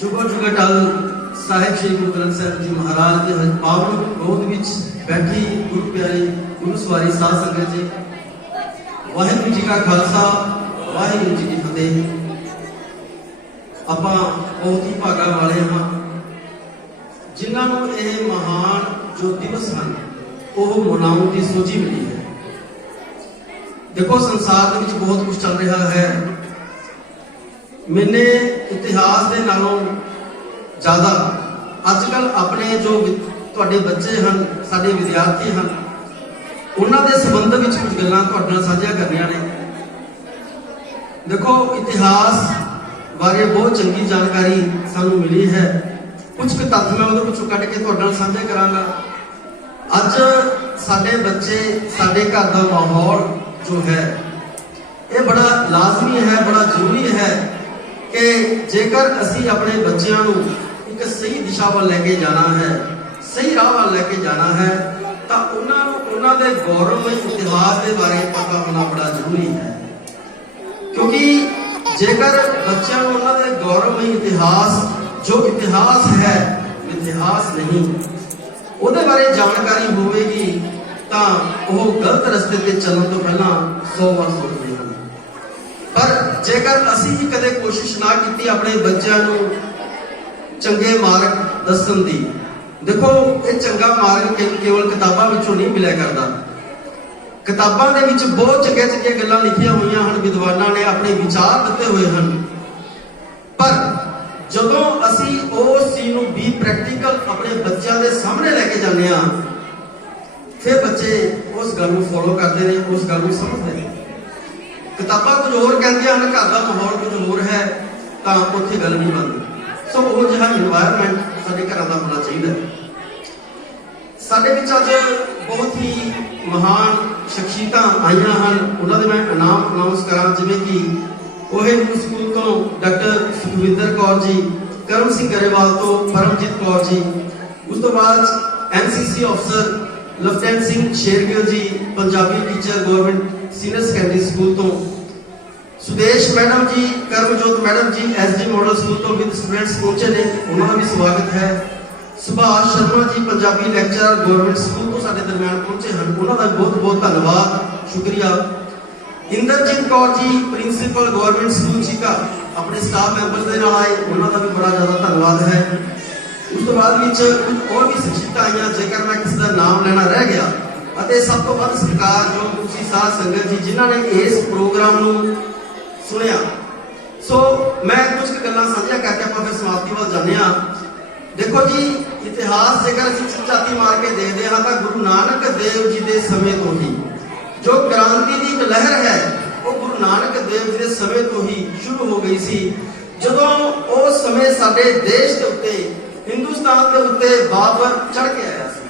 जुगो जुगटल साहिब श्री गुरु ग्रंथ साहिब जी महाराज के पावन गोद विच बैठी गुरु प्यारी गुरु सवारी साध संगत जी, वाहिगुरू जी का खालसा वाहिगुरू जी की फतेह। आपां बहुत ही भागा वाले हाँ जिन्हों ये महान जो दिवस हैं वह मनाने की सोची मिली है। देखो संसार के विच बहुत कुछ चल रहा है, मैंने इतिहास के नालों ज़्यादा अजकल अपने जो तुहाडे बच्चे हैं साडे विद्यार्थी हैं उन्होंने संबंध में कुछ गल्लां तुहाडे नाल साझा करनियां ने। देखो इतिहास बारे बहुत चंगी जानकारी सानू मिली है, कुछ तत्थ मैं उहदे विचों कढ के तुहाडे नाल साझे करांगा। अज साडे बच्चे साडे घर का माहौल जो है ये बड़ा लाजमी है, बड़ा जरूरी है कि जेकर असी अपने बच्चों को एक सही दिशा वाल लैके जाना है, सही राह वाल लैके जाना है, तो उन्होंने गौरवमय इतिहास के बारे पता होना बड़ा जरूरी है। क्योंकि जेकर बच्चों को उन्होंने गौरवमय इतिहास जो इतिहास है इतिहास नहीं उहदे बारे जानकारी होगी तो वह गलत रस्ते पर चलने तो पहला 100 बार सोचते हैं। पर जेकर असी भी कदे कोशिश ना की अपने बच्चों को चंगे मार्ग दसन दी, देखो ये चंगा मार्ग केवल किताबों विचों नहीं मिलिया करता। किताबों के विच बहुत चंगे चंगे गल्लां लिखियां हुई हैं, विद्वानां ने अपने विचार दिते हुए हैं, पर जदों असी उस चीज़ को भी प्रैक्टिकल अपने बच्चों के सामने लैके जाने फिर बच्चे उस गल को फॉलो करते हैं, उस गल को समझते हैं। किताबां कुछ होर कहंदियां हैं, घर का माहौल कुछ होर है, तो उत्थे गल नहीं बनती। सो वो जिहा इन्वायरमेंट साडे घरां दा होना चाहिए। साडे विच अज बहुत ही महान शख्सियतां आईयां हैं, उन्होंने मैं इनाम अनाउंस करां, जिवें कि ओहे स्कूल तो डॉक्टर सुखविंदर कौर जी, करम सिंह गरेवाल तो परमजीत कौर जी, उस तो बाद NCC officer lieutenant Singh Shergill ji, Punjabi teacher government senior secondary school तो Sudesh madam ji, Karamjot madam ji SD model school तो विद स्टूडेंट्स पहुंचे ने, उन्होंने भी स्वागत है। Subhash Sharma ji Punjabi lecturer government school तो साडे दरम्यान पहुंचे हैं, उन्होंने बहुत बहुत धन्यवाद शुक्रिया। Indrajit Kaur ji principal government school Chica अपने स्टाफ मैंबर्स के नाल आए, उन्होंने भी बड़ा ज़्यादा धन्यवाद है। उस तो बाद कुछ और भी शख्सियतां आईयां, जेकर मैं किसी का नाम लेना रह गया, अते सब तो वध सरकार जो तुसी साध संगत जी जिन्होंने इस प्रोग्राम को सुनिया। सो मैं कुछ गल्लां साझियां करके आपां फिर समाप्ति वाल जाने। देखो जी इतिहास जेकर असीं झाती मार के देखते हैं तो गुरु नानक देव जी के समय तो ही जो क्रांति की एक लहर है वो गुरु नानक देव जी के समय तो ही शुरू हो गई सी। जदों उस समय साडे देश के उत्ते हिंदुस्तान के उत्ते बाबर चढ़ के आया सी,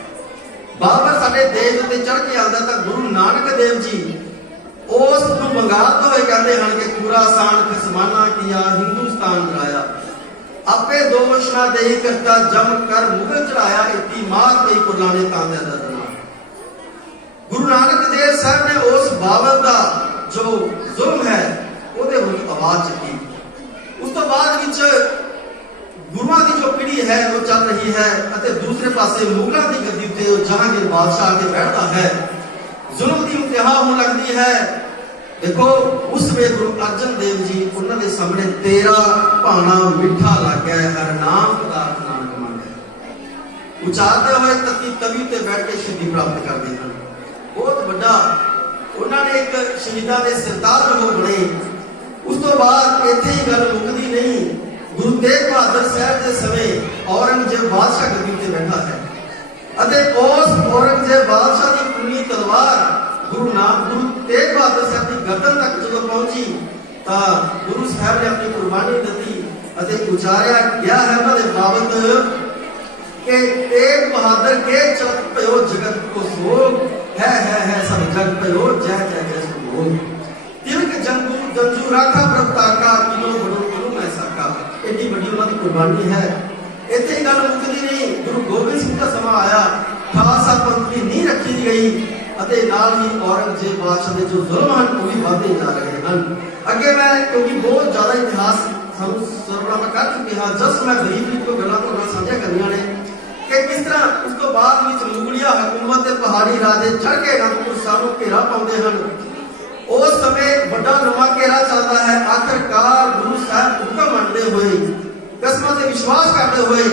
बाबर साडे देश उत्ते चढ़ के आता तो गुरु नानक देव जी उस मंगाते हुए कहते हैं कि खुरासान खसमाना किया हिंदुस्तान डराया, आपे दोष ना दे करता जम कर मुगल चढ़ाया, इतनी मार पई कुरलाने तांदे दर्दना। गुरु नानक देव साहब ने उस बाबर का जो जुल्म है उहदे विरुद्ध आवाज चुकी। उस तो बाद विच गुरुआं की जो पीढ़ी है वो चल रही है, अते दूसरे पासे मुगलों की गद्दी उत्ते जहांगीर बादशाह आके बैठता है, जुल्म की इंतहा होने लगती है। देखो उस वे गुरु अर्जन देव जी उन्होंने सामने तेरा भाना मिठा लग गया, हर नाम पदार्थ नानक मांगे, उचारते हुए तत्ती तवी ते बैठ के शहीदी प्राप्त करते हैं। बहुत बड़ा उन्होंने एक शहीदा के सिरताज लोग बने। उस तो बाद इत्थे ही गल मुकदी नहीं, गुरु तेग बहादुर साहब के समय औरंगजेब बादशाह गद्दी ते बैठा है, अते उस औरंगजेब बादशाह की पुनी तलवार गुरु तेग बहादुर साहब की गर्दन तक जो पहुंची तो गुरु साहब ने अपनी कुर्बानी दी अते उचारिया गया है उन्होंने बाबत कि तेग बहादुर के चलत पयो जगत को सोग है सब जग पयो जय जय जय सुभोग, तिलक जंजू राखा प्रभुता का किलो बड़ो गुरु मैं सका। एडी बड़ी उन्होंने कुर्बानी है। इतने गल मुकदी नहीं, गुरु गोबिंद सिंह का समा आया, खालसा पंथ की नींह रखी गई, अते नाल ही औरंगजेब बादशाह के जो जुल्म हैं वो भी बढ़ते जा रहे हैं। अगे मैं क्योंकि बहुत ज्यादा इतिहास हम सर्वनामा कर चुके कहा जस्ट मैं बरीक को गल्लां तुहाडे नाल साझा करनियां ने कि किस तरह उस तो बाद विच मुगलिया हुकूमत ते पहाड़ी राजे चढ़ के अनंदपुर साहब नूं घेरा पाउंदे हन। उस समय बड़ा लंबा घेरा चलता है। आखिरकार गुरु साहब हुक्म मनते हुए कसमां ते विश्वास करते हुए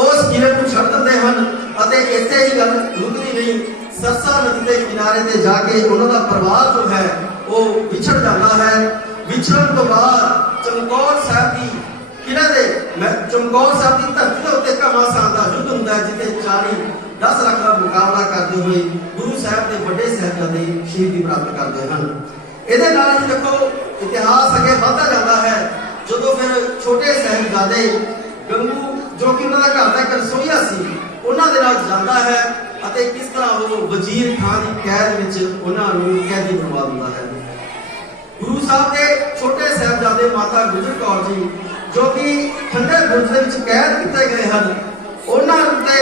उस किले को छड़ दिंदे हन अते इत्थे ही गल रुकदी नहीं। सरसा नदी के किनारे ते जाके उन्हां दा परिवार जो है वो विछड़ जाता है। विछड़न तो बाद चमकौर साहब की किले दे चमकौर साहब की धरती के उत्ते घमासान दा युद्ध हुंदा है जिथे 10 लाख का मुकाबला करते हुए गुरु साहब के बड़े साहिबजादे शहीदी प्राप्त करते हैं। ਇਹਦੇ ਨਾਲ ਹੀ देखो इतिहास अगे बढ़ता जाता है। जो फिर छोटे साहिबजादे गंगू जो कि उन्होंने घर का एक रसोईया सी उन्होंने नाल जाता है अते किस तरह वो वजीर खान की कैद विच उन्होंने कैदी बनवा दिंदा है। गुरु साहब के छोटे साहिबजादे माता गुजर कौर जी जो कि ठंडे बुर्ज दे विच कैद किए गए हैं उन्होंने उत्ते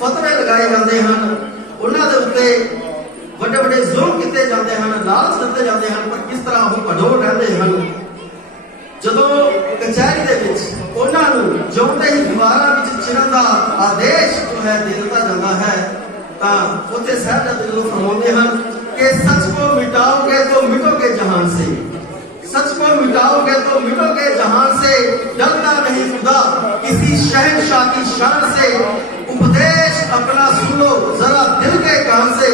फतवे लगाए जाते हैं। उन्होंने उत्ते बड़े बड़े जुल्म किए जाते हैं लालच दिते जाते हैं पर किस तरह वो अडोल रहते हैं। जदों कचहरी दे विच उन्होंने जिउंदे ही दीवारां विच चिरन दा आदेश जो है दे दिता जाता है तां उत्थे साहिबजादे जो फरमाउंदे हैं कि सच को मिटाओगे तो मिटोगे जहान से, सच को मिटाओगे तो मिटोगे जहान से, डरता नहीं खुदा किसी शहंशाह की शान से, उपदेश अपना सुन लो जरा दिल के कान से,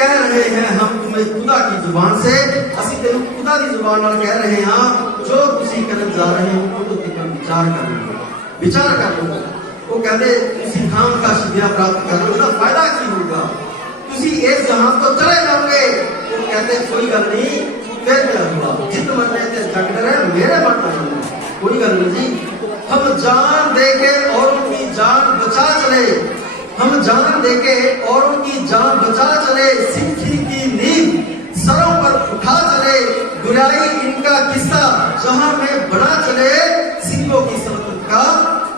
कह रहे हैं हम तुम्हें खुदा की जुबान से, असी तेनू खुदा की जुबान नाल कह रहे हां जो तुसी करन जा रहे हो उहदे ते विचार कर लो, विचार कर लो। वो कहते तुसी खाम का शिक्षा प्राप्त कर लो, उसका फायदा की होगा, तुसी इस जहान तो चले जाओगे। वो कहते कोई गल नहीं फिर क्या हुआ, जिद मरने से जग डरे मेरे मत मरना, कोई गल नहीं जी। हम जान देके औरों की जान बचा चले, हम जान देके औरों की जान बचा चले, सिक्खी की नींव सरों पर उठा चले, बुराई इनका किस्सा जहां में बड़ा चले, सिंहों की सल्तनत का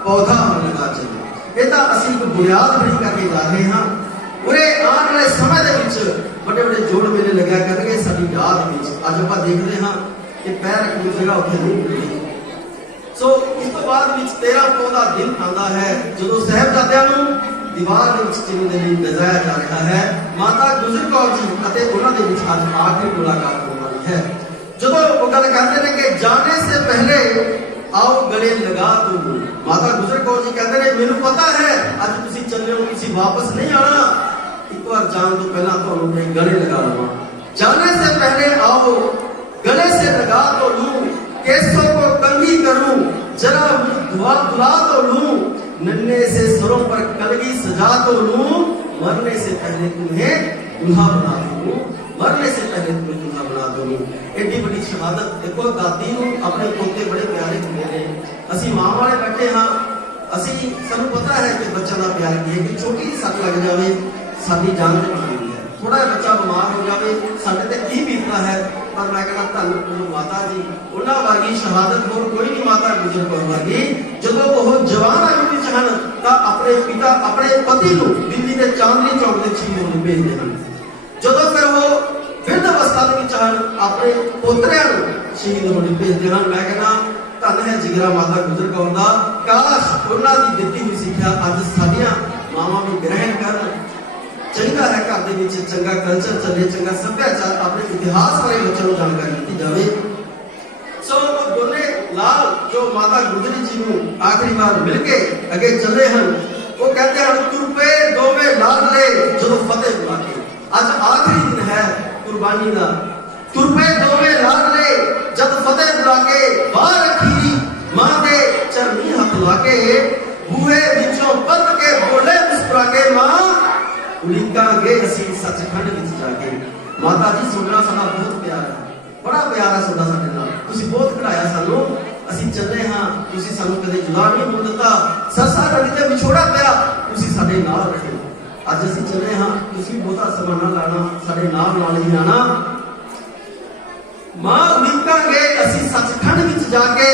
पौधा हम लगा चले। ये तो असीं को बुनियाद बड़ी करके जा रहे हैं। उरे आने वाले समय दे विच बड़े बड़े जोड़ मेले लग्या करनगे साडी याद विच। अज आपां देखदे हां कि पैर रखने जगह उत्थे नहीं मिलदी। सो इस तो बाद विच 13 पौं दा दिन आंदा है जदों साहिबजादियां नूं दीवार दे विच चिरन दे लई लिजाया जा रहा है। माता गुजर कौर जी अते उन्हां दे विच अज आखिरी मुलाकात होने वाली है। जदों वो गल करदे ने कि जाने से पहले आओ गले लगा दो, माता गुजर कौर जी कहते हैं मैनू पता है अज तुसी चले हो, तुसी वापस नहीं आना, एक बार जान तो पहला तो गले लगा लवा। जाने से पहले आओ गले से लगा तो लूं, केसों को कंघी करूं, जरा दुआ दुला तो लूं, नन्हे से सरों पर कलगी सजा तो लूं, मरने से पहले तुम्हें दुल्हा बना दूं, मरने से पहले तुम्हें दुल्हा बना दूं। एडी बड़ी शहादत देखो दादी नूं अपने पोते बड़े प्यारे हुंदे ने। असीं मां वाले बैठे हां, असीं सानूं पता है कि बच्चा दा प्यार की है कि छोटी सट लग जावे साडी जान ते बनदी है, थोड़ा बच्चा बीमार हो जावे साडे ते की बीतदा है। पर मैं कहना धन माता जी उन्हां वर्गी शहादत होर कोई नहीं माता गुजर कौर वर्गी। जदों वो जवान आयु विच हन तां अपने पिता अपने पति नूं दिल्ली दे चांदनी चौक दे शहीद होने भेजदे हन। जदों फिर वो फिर अवस्था दे विच हन अपने पोतरिਆਂ ਨੂੰ शहीद होने भेजदे हन। मैं कहना धन है जिगरा माता गुजर कौर दा, काश उन्हां दी दित्ती हुई सिੱਖਿਆ अज साडीਆਂ मावां भी ग्रहण करन। चंगा है घर दे विच चंगा कल्चर चले, चंगा सभ्याचार अपने इतिहास बारे बच्चों को जानकारी दी जाए। सो दोने लाल जो माता गुजरी जी नूं आखिरी बार मिल के अगे चले हैं, वो कहते हैं तुरपे दोवे लाडले जो फतेह बुला के। अज आखिरी दिन है कुर्बानी का, तुरपे दोवे लाडले जब फतेह बुला के, बाहर रखी मां दे चरनी हथ ला के, बूहे विचों पत के बोले मुस्कुरा के, मां उड़ीकांगे असीं सचखंड विच जाके। माता जी सुनना साडा बहुत प्यार है, बड़ा प्यार है साडा साडे नाल, तुसीं बहुत खड़ाया सानू, असीं चले हां, तुसीं सानू कदे जुदा नहीं होण दित्ता, सरसा नदी ते विछोड़ा पिया तुसीं साडे नाल रहे। अज असीं चले हां, तुसीं बहुता समां ना लाना, साडे नाल ही आना। मां उड़ीकांगे असीं सचखंड विच जाके,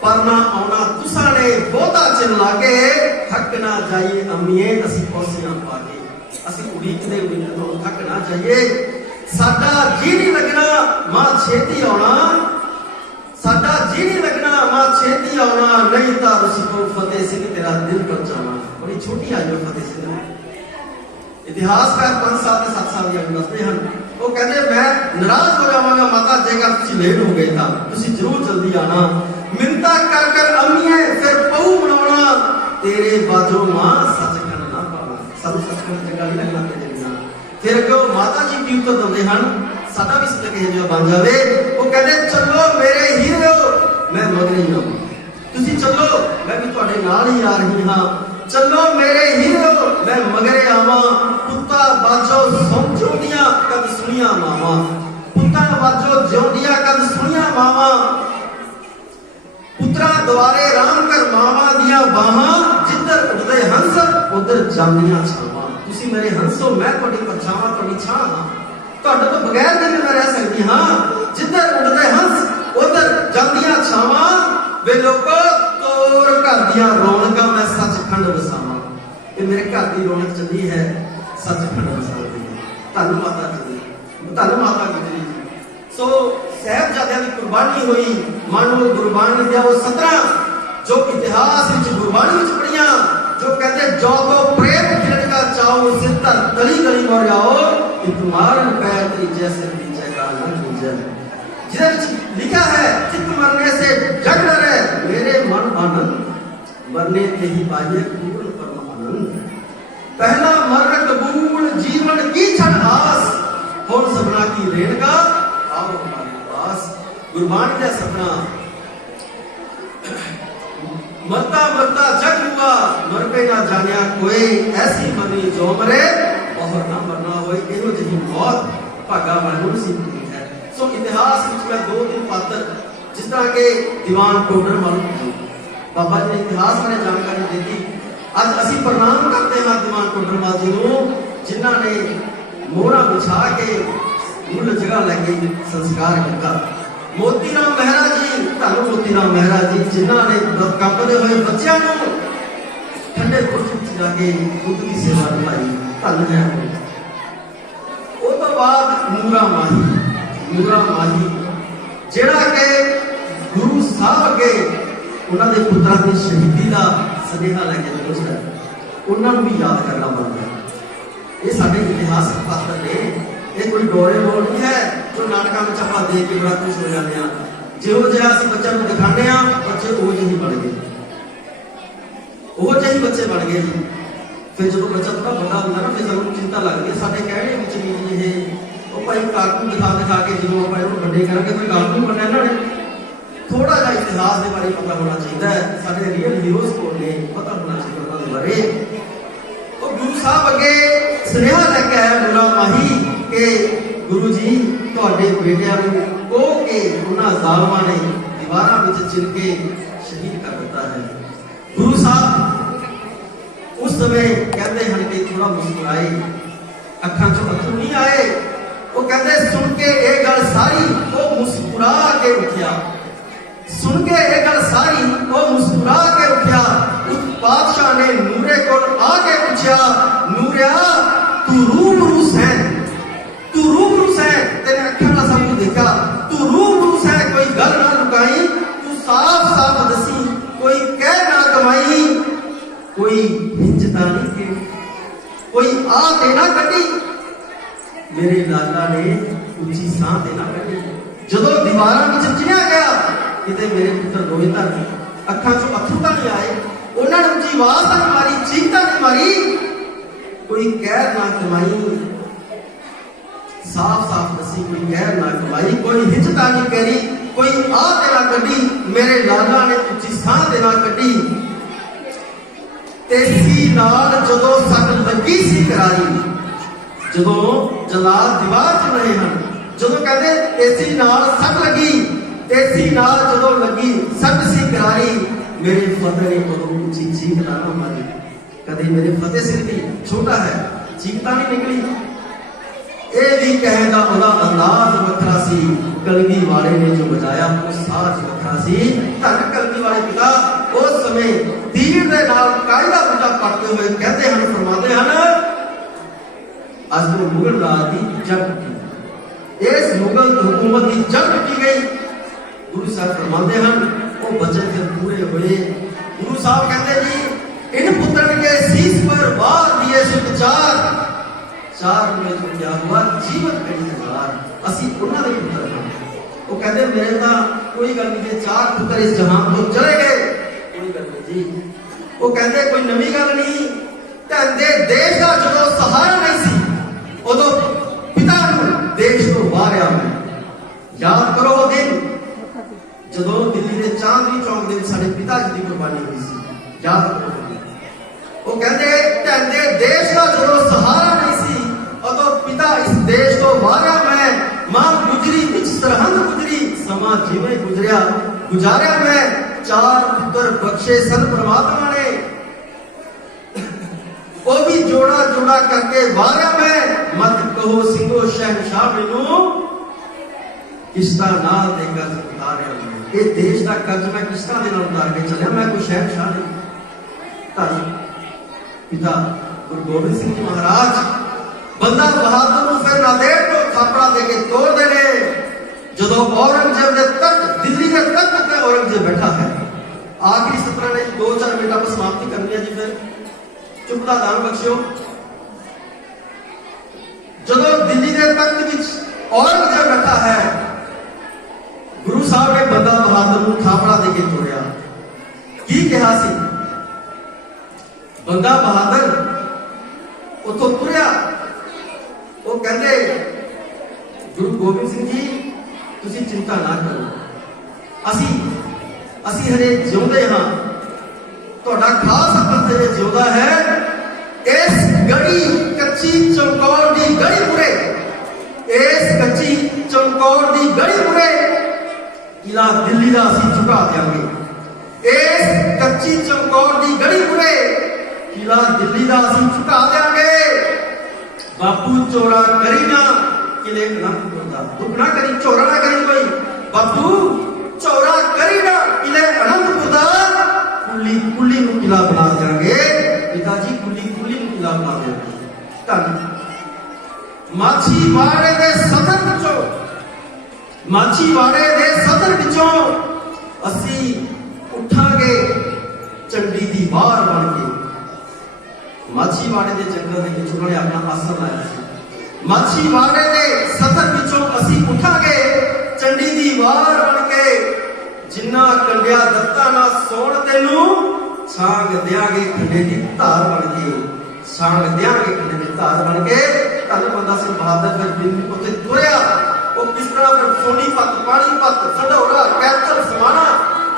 पर ना आउणा तुसां ने बहुता चिर लागे, थक ना जाइए अम्मीए असीं पौसियां पा के। असीं उड़ीकदे उड़ीकदे थक ना जाइए, साडा जी नहीं लगना मां छेती आउणा, साडा जी नहीं लगना मां छेती आना, नहीं तो उसको फतेह सिंह तेरा दिल पर जाना। बड़ी छोटी आई हो फतेह सिंह, इतिहासकार 5 साल से 7 साल ਦੀਆਂ ਦੱਸਦੇ ਹਨ। ਉਹ ਕਹਿੰਦੇ ਮੈਂ ਨਾਰਾਜ਼ ਹੋ ਜਾਵਾਂਗਾ ਮਾਤਾ ਜੇਕਰ ਤੁਸੀਂ ਲੇਟ ਹੋ ਗਏ ਤਾਂ ਤੁਸੀਂ ਜ਼ਰੂਰ ਜਲਦੀ ਆਣਾ। ਮਿੰਤਾ ਕਰ ਕਰ ਅੰਮੀਏ ਫਿਰ ਪਊ ਬਣਾਉਣਾ, ਤੇਰੇ ਬਾਝੋਂ ਮਾਂ ਸੱਚਖੰਡ ਨਾ ਪਾਉਣਾ। ਸਾਨੂੰ ਸੱਚਖੰਡ ਚੰਗਾ ਨਹੀਂ ਲੱਗਦਾ ਤੇਰੇ ਨਾਲ। ਫਿਰ ਅੱਗੇ ਉਹ ਮਾਤਾ ਜੀ ਕੀ ਉੱਤਰ ਦਿੰਦੇ ਹਨ, ਸਾਡਾ ਵੀ ਸੱਚ ਕਿਹੋ ਜਿਹਾ ਬਣ ਜਾਵੇ। ਉਹ ਕਹਿੰਦੇ ਚੱਲੋ ਮੇਰੇ ਹੀਰੋ ਮੈਂ ਮਗਰ ਹੀ ਆਵਾਂ, ਤੁਸੀਂ ਚੱਲੋ ਮੈਂ ਵੀ ਤੁਹਾਡੇ ਨਾਲ ਹੀ ਆ ਰਹੀ ਹਾਂ। चलो मेरे हीरो मैं मगरे आवा, पुत्ता बाजो समझोंदिया कद सुनिया मावा, पुत्ता बाजो जोंदिया कद सुनिया मावा, पुत्रा द्वारे राम कर मावा दिया बाहा, जिधर उड़दे हंस उधर जांदिया छावा। तुसी मेरे हंसो मैं तुहाडी परछावां तुहाडी छां हां, तुहाडे तो बगैर दिन मैं रह सकदी हां। जिधर उड़दे हंस उधर जांदिया छावा, वे लोको तोर घर दियां रौनकां मैं सचखंड वसावां। ये मेरे घर की रौनक चली है सचखंड वसावां दी। धन माता जी, धन माता गुजरी जी। सो साहिबजादियां दी कुर्बानी हुई, मानो गुरबाणी दिया वो सतरां जो इतिहास विच गुरबाणी विच पढ़ियां, जो कहते जो तो प्रेम किरण का चाओ सिर तर गली गली मोर आओ, तुम्हारे पैर तेरी जैसे नीचे का न कीजे। जिसमें लिखा है चित्त मरने से जग न रहे, मेरे मन आनंद मरने के ही पाइए पूर्ण परम आनंद। पहला मरण कबूल जीवन की क्षण आस, और सपना की रेण का आओ हमारे पास। गुरबाणी का सपना मरता मरता जग हुआ, मर पे ना जानिया कोई, ऐसी मरनी जो मरे और ना मरना होए। एहो जी मौत भागा वालों सी है। सो इतिहास में 2-3 पात्र जिस तरह के दीवान टोडर वालों बाबा जी ने इतिहास बारे जानकारी दी थी। अज असी प्रणाम करते हैं दीवान टोडर वाल जी को, जिन्हों ने मोहरा बिछा के मूल जगह लगे संस्कार किया। मोतीराम मेहरा जी, धन मोतीराम मेहरा जी, जिन्होंने कंपते हुए बच्चों को ठंडे बुर्ज जाके दुध की सेवा निभाई, धन है। उस तो बाद मूरा माही, मूरा माही जेड़ा के गुरु साहब अगे उन्होंने पुत्रा की शहीदी का सनेहा लैके पहुंचता है, उन्होंने भी याद करना बनता है। ये साढ़े इतिहासक पात्र ने, ये कोई डोरे बोल नहीं है जो नाटकों में चपा देख के बड़ा खुश हो जाते हैं। जो जहा अस बच्चों को दिखाने बच्चे वो ही बन गए, वो ही बच्चे बन गए जी। फिर जो बच्चा थोड़ा बड़ा होता ना, फिर सबको चिंता लगती है साढ़े कहने में जी ये भाई कार्टून दिखा दिखा के जो बड़े करके कोई कार्टून बनना इन्होंने थोड़ा जा इतिहास के बारे पता होना चाहिए, साढ़े रियल हीरोज को पता होना चाहिए उन्होंने बारे। तो गुरु साहब अगे सुनेहा लैके आया मूरा माही के गुरु जी तुहाडे बेटियां नूं कोह के उन्हां ज़ालमां ने दीवारां विच चिन के शहीद कर दिता है। गुरु साहब उस समय कहते हैं कि थोड़ा मुस्कुराए, अखां चों अथरू नहीं आए। वो कहते सुन के ये गल सारी वो मुस्कुरा के उठिया, सुन के ये गल सारी वो मुस्कुरा के उठिया। उस बादशाह ने नूरे को आके पूछा, नूरिया तू रूबरू है, तू रूबरू है, तेरे अखियां का सब कुछ देखा, तू रूबरू है, कोई गल ना लुकाई, तू साफ साफ दसी, कोई कह ना कमाई, कोई हिंजता नहीं के, कोई आ देना कटी। मेरे लाला ने उची सांह देना कटी। जदों दीवारां विच चिणिया गया किते मेरे पुत्र रोए तां अखां चों अथरू तां नहीं आए, उन्होंने उची आवाज तां नहीं मारी, चीख तां नहीं मारी, कोई कहर ना कमाई, साफ साफ दसी कोई कहर ना कमाई, कोई हिचता नहीं करी, कोई आ देना कटी। मेरे लाला ने उची सांह देना कटी। तेसी नाल जदों सट लगी सी करारी, जदों जलाल दीवार च रहे हैं, जदों कहते तेसी नाल सट लगी, तेसी नाल जदों लगी सट सी करारी, मेरे फतेह ने उदों ऊंची चीख ना मारी। कभी मेरे फतेह सिंह दी छोटा है चीखता नहीं निकली। ये भी कहना उदा अंदाज वखरा सी, कलगी वाले ने जो बजाया वो साज वखरा सी। धन कलगी वाले पिता उस समय तीर दे नाल कायदा बूटा पटते हुए कहते हैं, फरमाते हैं आज तो मुगल राज की जंग की, इस मुगल हुकूमत की जंग की गई। गुरु साहब फरमाते हैं वो बचन फिर पूरे हुए। गुरु साहब कहते जी इन पुत्रन के शीश पर वार दिए सुख चार में तो क्या हुआ जीवन कई हजार असी उन्होंने दे पुत्र हैं। वो कहते मेरे तो कोई गल नहीं, 4 पुत्र इस जहान तो चले गए, कोई गल नहीं जी। वो कहते कोई नवी गल नहीं, कहते देश का जो सहारा नहीं सी उदो पिता देश को वारिया मैं। याद करो वो दिन जो दिल्ली के चांदनी चौक के साडे पिता जी की कुर्बानी हुई सी, याद करो। वो कहते देश का जो सहारा नहीं सी उदो पिता इस देश को वारिया मैं। मां गुजरी बिच सरहंद गुजरी समा जिवें गुजरिया गुजारिया मैं। 4 पुत्र बख्शे सन परमात्मा ने वो भी जोड़ा जोड़ा करके वारिया मैं। मत कहो सिंगो शहनशाह मैनू किस्ता नाल दे कर्ज उतारिया मैं। ये देश का कर्ज मैं किस्ता दे नाल उतार के चलिया, मैं कोई शहनशाह नहीं। धन पिता गुरु गोबिंद सिंह जी महाराज बंदा बहादुर को फिर नादेड़ को थापड़ा देके तोड़ देने। जो औरंगजेब के तख्त दिल्ली के तख्त पे औरंगजेब बैठा है। आखिरी सत्र ने 2-4 मिनट आप समाप्ति करनी है जी, फिर चुप का दान बख्शियो। जो दिल्ली के तख्त विच औरंगजेब बैठा है, गुरु साहब ने बंदा बहादुर को थापड़ा देके तोड़िया। की कहा सी बंदा बहादुर उतो तुरिया। वो कहते गुरु गोबिंद सिंह जी तुसी चिंता ना करो, असी हरे जिउंदे हां, तुहाडा खास पंथ जे जिउंदा है। इस गड़ी कच्ची चमकौर दी गड़ी मुरे, इस कच्ची चमकौर दी गड़ी मुरे किला दिल्ली दा असी झुका देंगे। इस कच्ची चमकौर दी गड़ी मुरे किला दिल्ली दा असी झुका देंगे। बापू चोरा करी ना किले अनंतपुर दा, दुख ना करी, चोरा ना करी कोई। बापू चोरा करी ना किले अनंतपुर दा, कुली कुली नूं किला बना देंगे। पिताजी कुली कुली नूं किला बना देंगे। धन माछीवाड़े दे सदर विचों, माछीवाड़े दे सदर विचों असी उठांगे चंडी दी वार बन के। माछीवाड़े के जंगल के विच उन्होंने अपना आसन लाया सी। माछीवाड़े के सदर विचों असी उठांगे चंडी दी वार बन के। जिन्ना कंडिया दत्ता ना सोण तेनू छांग देंगे खंडे की धार बन के, छांग देंगे खंडे की धार बन के। धन बंदा सिंह बहादुर फिर दिल्ली उत्ते तुरिया। वो किस तरह फिर सोनीपत पानीपत संढौरा कैथल समाना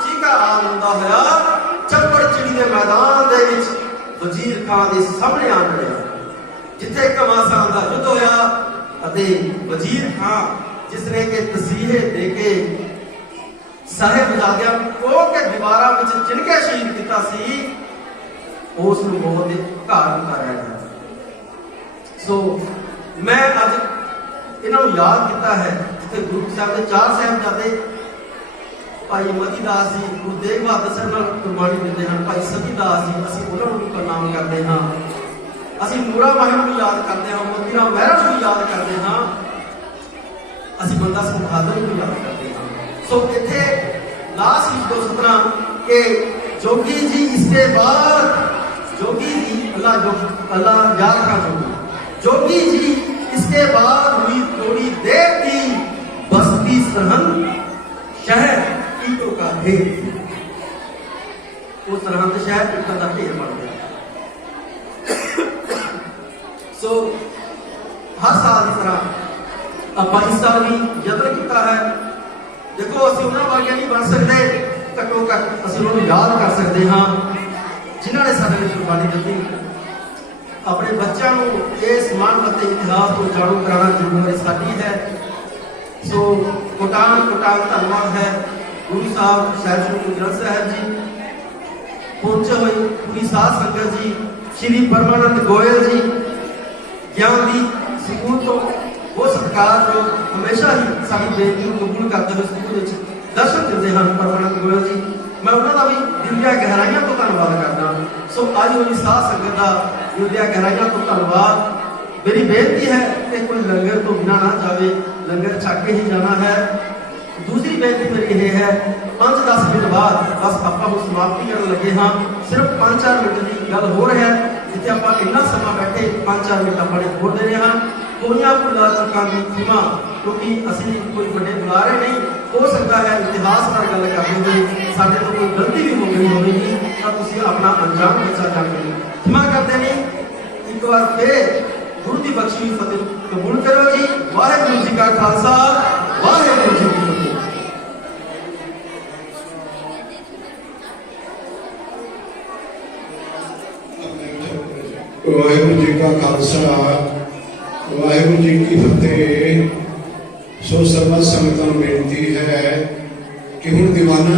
चीका आ लंदा होया चप्पड़ चिड़ी के मैदान दे विच वजीर खान के सामने आ खड़िया, जिथे घमासान का युद्ध होया अते वजीर खान जिसने के तसीहे दे के साहिबजादियां को के दीवारां विच जिनके शहीद किया सी, उस नूं मौत दे घाट उतारिया गया। सो मैं अज इन्हां नूं याद किया है जिथे गुरु साहब के 4 साहिबजादे भाई मती दास जी गुरु तेग बहादुर साहब नाल कुर्बानी दिंदे हैं, भाई सती दास जी असीं उन्हां नूं भी प्रणाम करते हैं, असीं नूरा माहिर नूं याद करते हैं, मोती राम महरा नूं याद करते हैं, असीं बंदा सिंह बहादुर नूं याद करते हैं। सो इत्थे लास्ट विच 217 के जोगी जी इसके बाद जोगी जी अल्लाह याद का जोगी जी इसके बाद हुई थोड़ी देर की बस्ती सरहंद शहर ईटों का ढेर। वो सरहंद शहर ईटों का ढेर बन गया। सो हर साल की तरह आप इस साल भी यत्न किया है। देखो असं उन्होंने वालियां नहीं बन सकते, घट्टो घट असं उन्होंने याद कर सकते हाँ जिन्होंने साढ़े लिए कुर्बानी दी। अपने बच्चों को इस मानवते इतिहास को जाणू कराना जिम्मेवारी साडी है। सो कोटान धन्यवाद है गुरु साहब शहर श्री गुरु ग्रंथ साहब जी, पहुंचे हुए पूरी साध संगत जी, श्री परमानंद गोयल जी, ज्ञानदीप स्कूल तो वो सत्कार जो हमेशा ही साड़ी बेनती को कबूल करते हुए स्कूल दर्शन देते हैं परमानंद गोयल जी, मैं उन्होंने भी दिल दी गहराइयां तो धन्यवाद करता। सो अज हुई साध संगत का दिल दी गहराइयां तो धन्यवाद। मेरी बेनती है कि कोई लंगर तो बिना ना जावे, लंगर छक के ही जाना है। दूसरी बेनती मेरी ਇਹ ਹੈ 5-10 ਮਿੰਟ ਬਾਅਦ ਬਸ ਆਪਾਂ ਨੂੰ ਸਮਾਪਤੀ ਕਰਨ ਲੱਗੇ ਹਾਂ। ਸਿਰਫ 5-4 ਮਿੰਟ ਦੀ ਗੱਲ ਹੋ ਰਿਹਾ ਹੈ, ਜਿੱਥੇ ਆਪਾਂ ਇੰਨਾ ਸਮਾਂ ਬੈਠੇ 5-4 ਮਿੰਟ ਆਪਾਂ ਨੇ ਹੋਰ ਦੇ ਰਹੇ ਹਾਂ। ਕੋਈਆਂ ਭੁੱਲਾਂ ਚੁੱਕਾਂ ਦੀ ਖਿਮਾ, ਕਿਉਂਕਿ ਅਸੀਂ ਕੋਈ ਵੱਡੇ ਬੁਲਾ ਰਹੇ ਨਹੀਂ। ਹੋ ਸਕਦਾ ਹੈ ਇਤਿਹਾਸ ਨਾਲ ਗੱਲ ਕਰਦੇ ਹੋਏ ਸਾਡੇ ਤੋਂ ਕੋਈ ਗਲਤੀ ਵੀ ਹੋ ਗਈ ਹੋਵੇਗੀ, ਤਾਂ ਤੁਸੀਂ ਆਪਣਾ ਅਣਜਾਣ ਬੱਚਾ ਜਾਣ ਕੇ ਖਿਮਾ ਕਰਦੇ ਨਹੀਂ। ਇੱਕ ਵਾਰ ਫਿਰ ਗੁਰੂ ਦੀ ਬਖਸ਼ੀ ਹੋਈ ਫਤਿਹ ਕਬੂਲ ਕਰੋ ਜੀ। ਵਾਹਿਗੁਰੂ ਜੀ ਕਾ ਖਾਲਸਾ, ਵਾਹਿਗੁਰੂ ਜੀ ਕੀ ਫਤਿਹ। ਵਾਹਿਗੁਰੂ ਜੀ ਕਾ ਖਾਲਸਾ, ਵਾਹਿਗੁਰੂ ਜੀ ਕੀ ਫਤਿਹ। ਸੋ ਸਰਬੱਤ ਸੰਗਤਾਂ ਨੂੰ ਬੇਨਤੀ ਹੈ ਕਿ ਹੁਣ ਦੀਵਾਨਾਂ